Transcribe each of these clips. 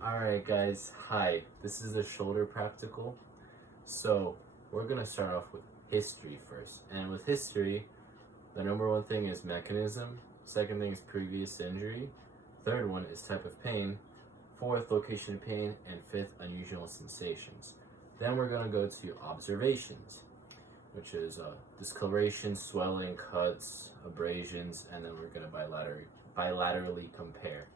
Alright guys, hi. This is the shoulder practical. So we're gonna start off with history first. And with history, the number one thing is mechanism, second thing is previous injury, third one is type of pain, fourth location of pain, and fifth unusual sensations. Then we're gonna go to observations, which is discoloration, swelling, cuts, abrasions, and then we're gonna bilaterally compare.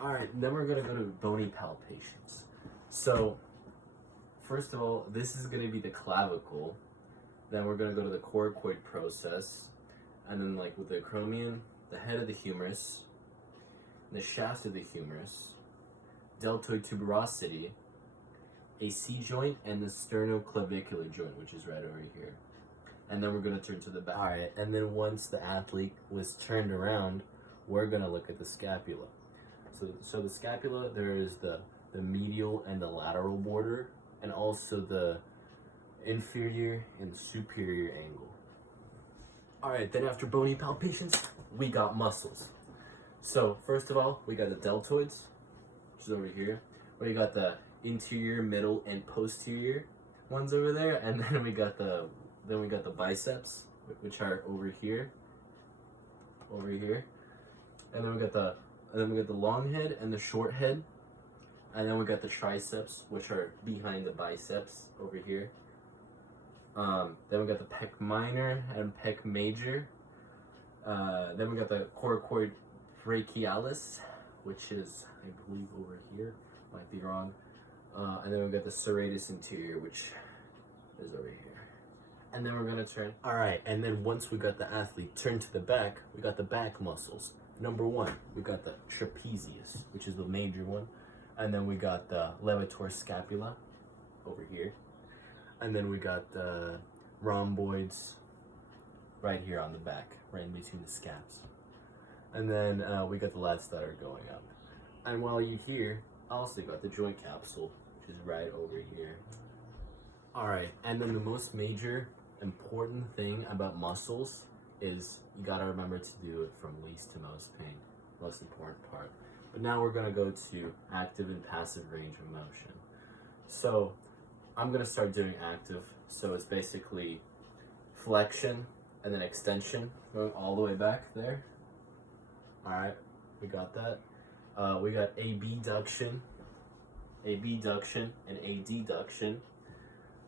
Alright, then we're gonna go to bony palpations. So, first of all, this is gonna be the clavicle. Then we're gonna go to the coracoid process. And then like with the acromion, the head of the humerus, the shaft of the humerus, deltoid tuberosity, a C-joint, and the sternoclavicular joint, which is right over here. And then we're gonna turn to the back. Alright, and then once the athlete was turned around, we're gonna look at the scapula. So the scapula, there is the medial and the lateral border, and also the inferior and superior angle. Alright, then after bony palpations, we got muscles. So first of all, we got the deltoids, which is over here. We got the interior, middle, and posterior ones over there, and then we got the biceps, which are over here, and then we got the long head and the short head, and then we got the triceps, which are behind the biceps over here. Then we got the pec minor and pec major. Then we got the coracoid brachialis, which is, I believe, over here. Might be wrong. And then we got the serratus interior, which is over here. And then we're gonna turn. All right, and then once we got the athlete turned to the back, we got the back muscles. Number one, we got the trapezius, which is the major one. And then we got the levator scapula over here. And then we got the rhomboids right here on the back, right in between the scaps. And then we got the lats that are going up. And while you're here, I also got the joint capsule, which is right over here. All right, and then the most major important thing about muscles is you gotta remember to do it from least to most pain, most important part. But now we're gonna go to active and passive range of motion. So I'm gonna start doing active. So it's basically flexion and then extension, going all the way back there. All right, we got that. We got abduction, and adduction.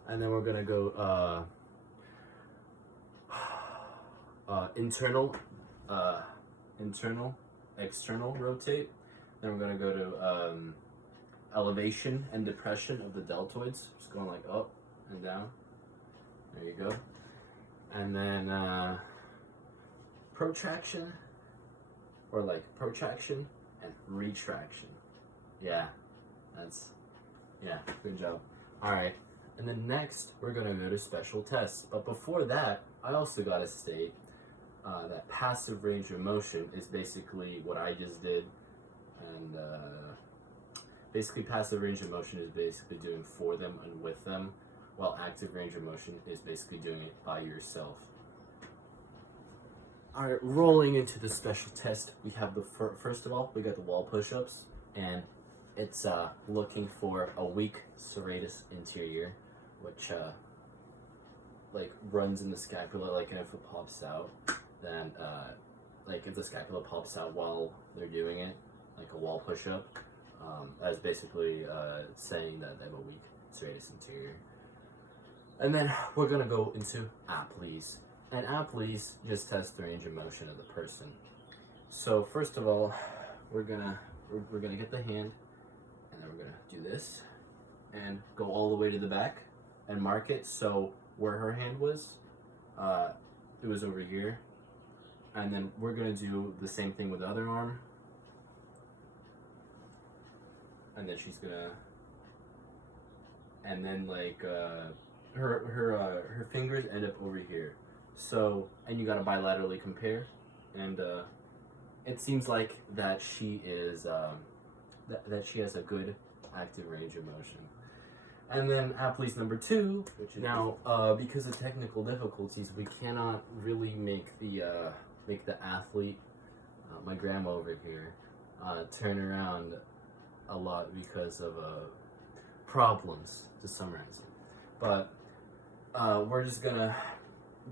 And then we're gonna go internal, external rotate. Then we're gonna go to elevation and depression of the deltoids, just going like up and down. There you go. And then protraction, or like protraction and retraction. Yeah, good job. All right. And then next, we're gonna go to special tests. But before that, I also gotta state that passive range of motion is basically what I just did. And basically passive range of motion is basically doing for them and with them, while active range of motion is basically doing it by yourself. All right, rolling into the special test, we have the first of all, we got the wall push-ups, and it's looking for a weak serratus interior, which like runs in the scapula, like, and if it pops out, then like if the scapula pops out while they're doing it, like a wall push-up, that is basically saying that they have a weak serratus interior. And then we're gonna go into applies, and applies just test the range of motion of the person. So first of all, we're gonna get the hand, and then we're gonna do this and go all the way to the back and mark it. So where her hand was, it was over here. And then we're gonna do the same thing with the other arm. And then she's gonna, and then like her fingers end up over here. So, and you gotta bilaterally compare, and it seems like that she is that she has a good active range of motion. And then applies number 2, which is now because of technical difficulties, we cannot really make the athlete, my grandma over here, turn around a lot because of problems, to summarize it. But we're just gonna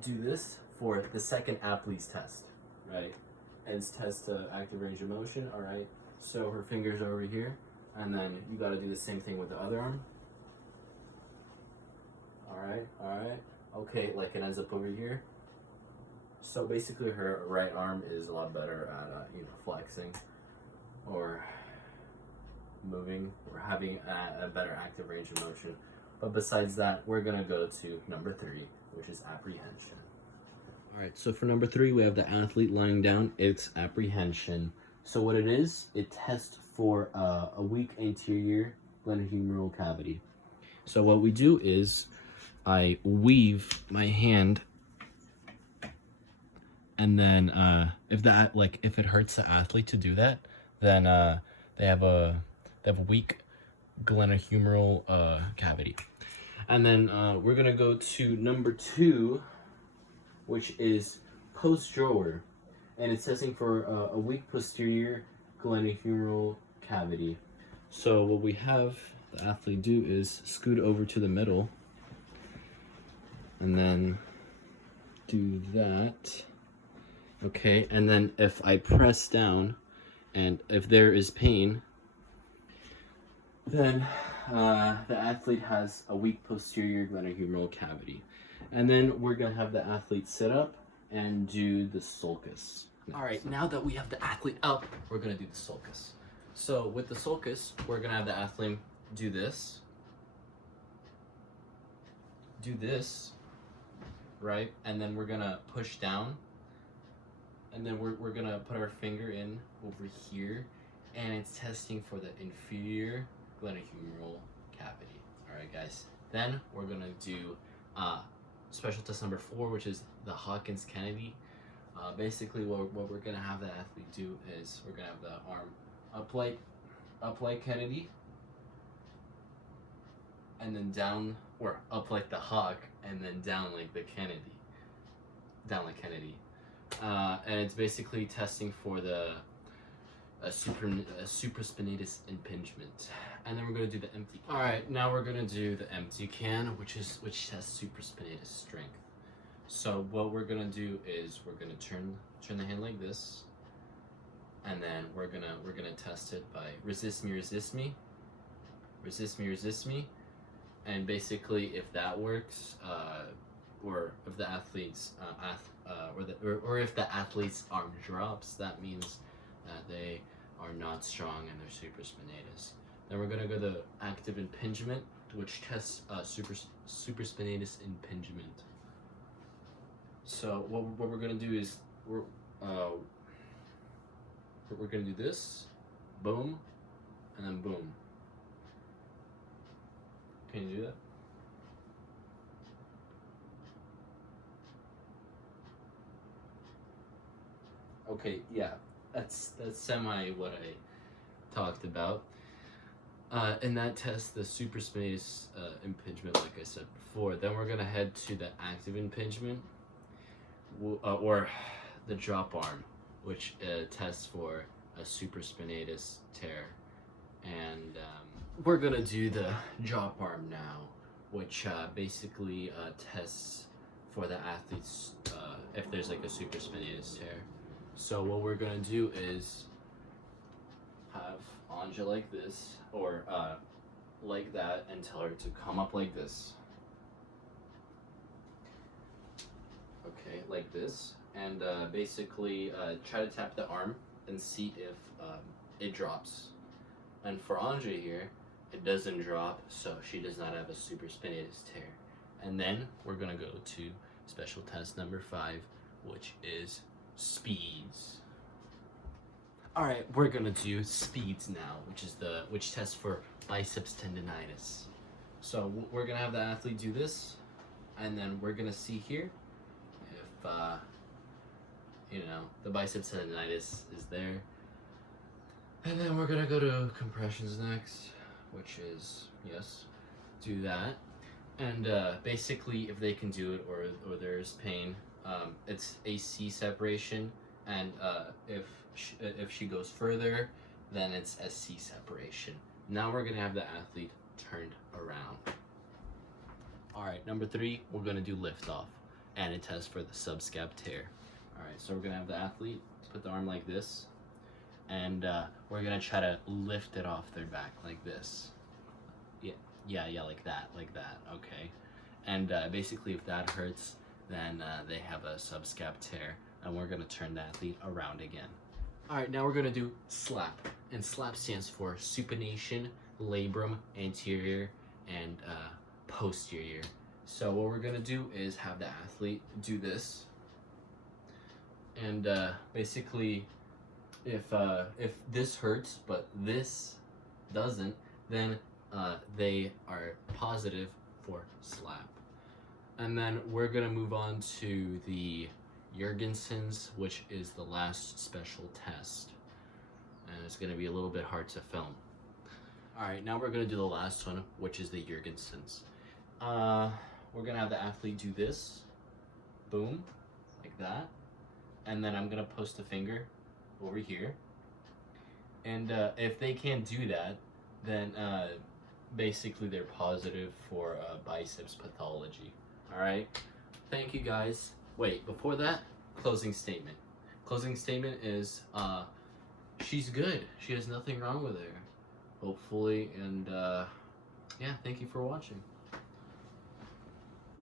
do this for the second athlete's test, right? And it's test active range of motion, all right? So her fingers are over here, and then you gotta do the same thing with the other arm. All right. Okay, like it ends up over here. So basically her right arm is a lot better at, flexing or moving or having a better active range of motion. But besides that, we're gonna go to number 3, which is apprehension. All right, so for number 3, we have the athlete lying down. It's apprehension. So what it is, it tests for a weak anterior glenohumeral cavity. So what we do is I weave my hand, and then if it hurts the athlete to do that, then they have a weak glenohumeral cavity. And then we're gonna go to number 2, which is post-drawer, and it's testing for a weak posterior glenohumeral cavity. So what we have the athlete do is scoot over to the middle, and then do that. Okay, and then if I press down, and if there is pain, then the athlete has a weak posterior glenohumeral cavity. And then we're gonna have the athlete sit up and do the sulcus. All right, now that we have the athlete up, we're gonna do the sulcus. So with the sulcus, we're gonna have the athlete do this, right? And then we're gonna push down, and then we're gonna put our finger in over here, and it's testing for the inferior glenohumeral cavity. All right, guys. Then we're gonna do special test number 4, which is the Hawkins-Kennedy. Basically, what we're gonna have the athlete do is we're gonna have the arm up like Kennedy, and then down, or up like the hawk, and then down like the Kennedy, and it's basically testing for the supraspinatus impingement. And then we're going to do the empty can. All right, now we're going to do the empty can, which tests supraspinatus strength. So what we're going to do is we're going to turn the hand like this, and then we're going to test it by resist me, and basically if that works, or if the athlete's or if the athlete's arm drops, that means that they are not strong in their supraspinatus. Then we're gonna go to active impingement, which tests supraspinatus impingement. So what we're gonna do is we're gonna do this, boom, and then boom. Can you do that? Okay, yeah, that's semi what I talked about. In that test, the supraspinatus impingement, like I said before. Then we're gonna head to the active impingement, or the drop arm, which tests for a supraspinatus tear. And we're gonna do the drop arm now, which basically tests for the athletes if there's like a supraspinatus tear. So what we're gonna do is have Anja like this, or like that, and tell her to come up like this. Okay, like this, and basically try to tap the arm and see if it drops. And for Anja here, it doesn't drop, so she does not have a supraspinatus tear. And then we're gonna go to special test number 5, which is speeds. All right, we're gonna do speeds now, which tests for biceps tendonitis. So we're gonna have the athlete do this, and then we're gonna see here if the biceps tendonitis is there. And then we're gonna go to compressions next, which is, yes, do that. And basically, if they can do it, or there's pain, it's a C separation, and if she goes further, then it's a C separation. Now we're gonna have the athlete turned around. All right, number 3, we're gonna do lift off and a test for the subscap tear. All right, so we're gonna have the athlete put the arm like this, and we're gonna try to lift it off their back like this. Yeah, like that, okay. And basically if that hurts, then they have a subscap tear, and we're gonna turn the athlete around again. All right, now we're gonna do slap, and slap stands for supination, labrum, anterior, and posterior. So what we're gonna do is have the athlete do this, and basically if this hurts but this doesn't, then they are positive for slap. And then we're gonna move on to the Jurgensen's, which is the last special test, and it's gonna be a little bit hard to film. All right, now we're gonna do the last one, which is the Jurgensen's. We're gonna have the athlete do this, boom, like that, and then I'm gonna post a finger over here. And if they can't do that, then basically they're positive for biceps pathology. All right, thank you guys. Wait, before that, closing statement. Closing statement is she's good. She has nothing wrong with her, hopefully. And yeah, thank you for watching.